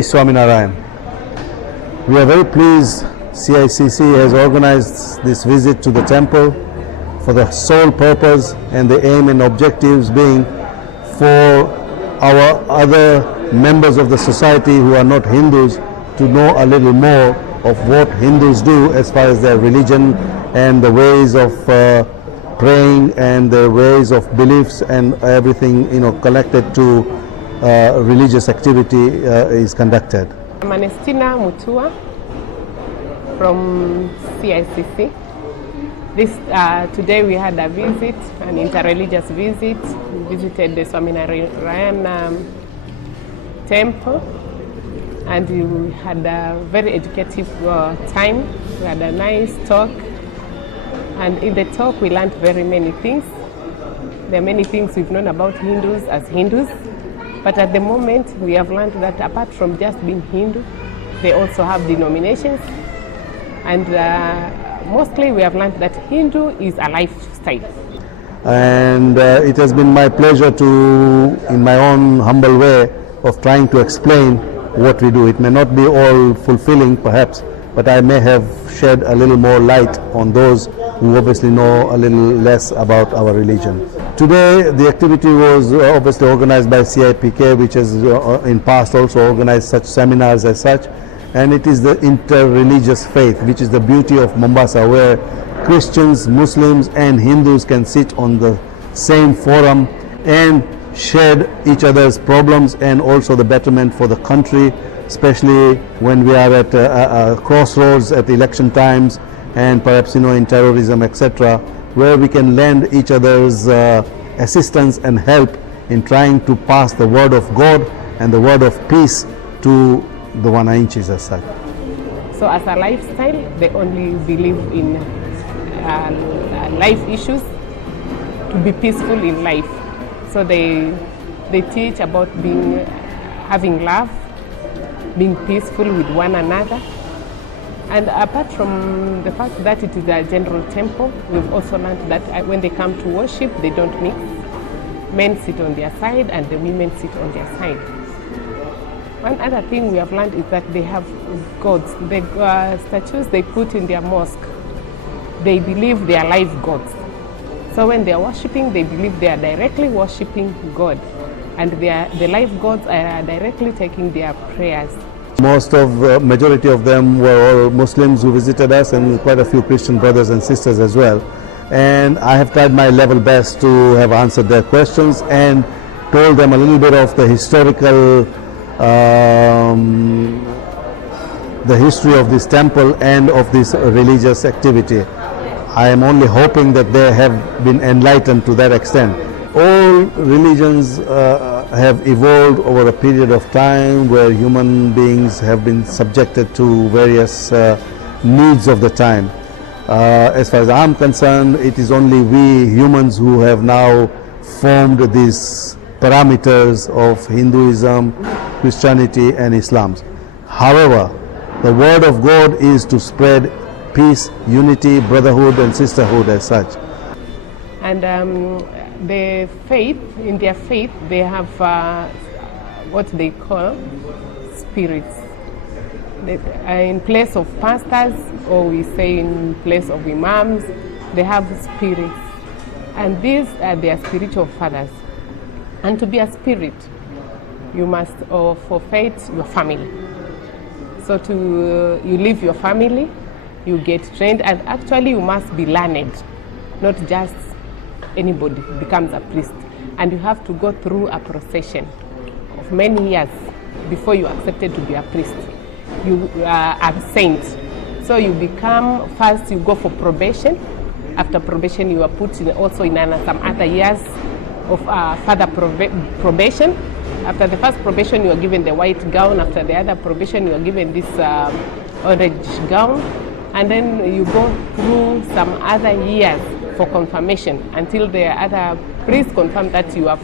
Swaminarayan. We are very pleased CICC has organized this visit to the temple for the sole purpose and the aim and objectives being for our other members of the society who are not Hindus to know a little more of what Hindus do as far as their religion and the ways of praying and the ways of beliefs and everything connected to religious activity is conducted. I'm Anestina Mutua from CICC. Today we had a visit, an interreligious visit. We visited the Swaminarayan temple, and we had a very educative time. We had a nice talk, and in the talk we learned very many things. There are many things we've known about Hindus as Hindus, but at the moment we have learned that apart from just being Hindu, they also have denominations, and mostly we have learned that Hindu is a lifestyle. And it has been my pleasure to, in my own humble way, of trying to explain what we do. It may not be all fulfilling perhaps, but I may have shed a little more light on those who obviously know a little less about our religion. Today the activity was obviously organized by CIPK, which has in past also organized such seminars as such, and it is the interreligious faith, which is the beauty of Mombasa, where Christians, Muslims and Hindus can sit on the same forum and share each other's problems and also the betterment for the country, especially when we are at a crossroads at election times and perhaps in terrorism, etc., where we can lend each other's assistance and help in trying to pass the word of God and the word of peace to the one inches as such. So as a lifestyle, they only believe in life issues, to be peaceful in life. So they teach about having love, being peaceful with one another. And apart from the fact that it is a general temple, we've also learned that when they come to worship, they don't mix. Men sit on their side and the women sit on their side. One other thing we have learned is that they have gods. The statues they put in their mosque, they believe they are live gods. So when they are worshipping, they believe they are directly worshipping God. And the live gods are directly taking their prayers. Most of, majority of them were all Muslims who visited us, and quite a few Christian brothers and sisters as well. And I have tried my level best to have answered their questions and told them a little bit of the historical the history of this temple and of this religious activity. I am only hoping that they have been enlightened to that extent. All religions have evolved over a period of time where human beings have been subjected to various needs of the time. As far as I'm concerned, it is only we humans who have now formed these parameters of Hinduism, Christianity and Islam. However, the word of God is to spread peace, unity, brotherhood and sisterhood as such. And the faith, in their faith, they have what they call spirits. In place of pastors, or we say in place of imams, they have spirits. And these are their spiritual fathers. And to be a spirit, you must forfeit your family. So you leave your family, you get trained, and actually you must be learned, not just anybody becomes a priest. And you have to go through a procession of many years before you are accepted to be a priest. You are a saint. So you become, first you go for probation. After probation you are put also in some other years of further probation. After the first probation you are given the white gown. After the other probation you are given this orange gown. And then you go through some other years for confirmation until the other priest confirm that you have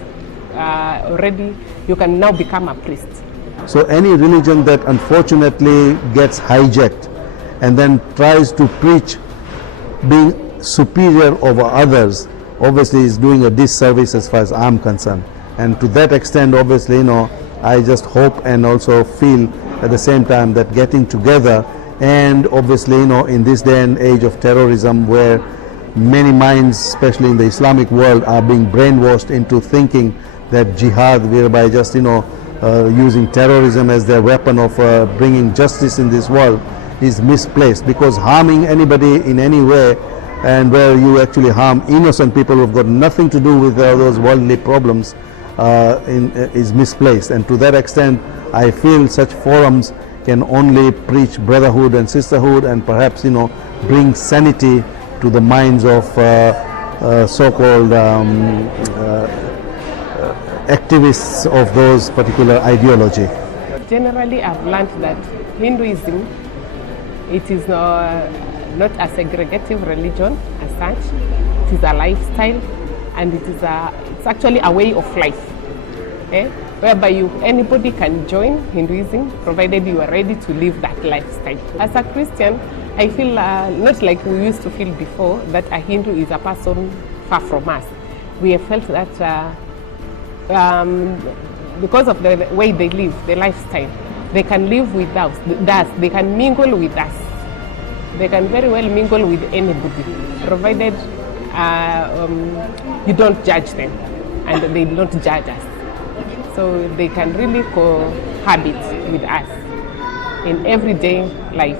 you can now become a priest. So any religion that unfortunately gets hijacked and then tries to preach being superior over others, obviously is doing a disservice as far as I'm concerned. And to that extent, obviously, I just hope and also feel at the same time that getting together, and obviously, in this day and age of terrorism where many minds, especially in the Islamic world, are being brainwashed into thinking that jihad, whereby just, using terrorism as their weapon of bringing justice in this world, is misplaced, because harming anybody in any way, and where you actually harm innocent people who've got nothing to do with those worldly problems, is misplaced. And to that extent, I feel such forums can only preach brotherhood and sisterhood, and perhaps bring sanity to the minds of so-called activists of those particular ideology. Generally, I've learned that Hinduism, it is not a segregative religion as such. It is a lifestyle, and it's actually a way of life, whereby anybody can join Hinduism provided you are ready to live that lifestyle. As a Christian, I feel not like we used to feel before, that a Hindu is a person far from us. We have felt that because of the way they live, the lifestyle, they can live with us, they can mingle with us. They can very well mingle with anybody, provided you don't judge them and they don't judge us. So they can really cohabit with us in everyday life.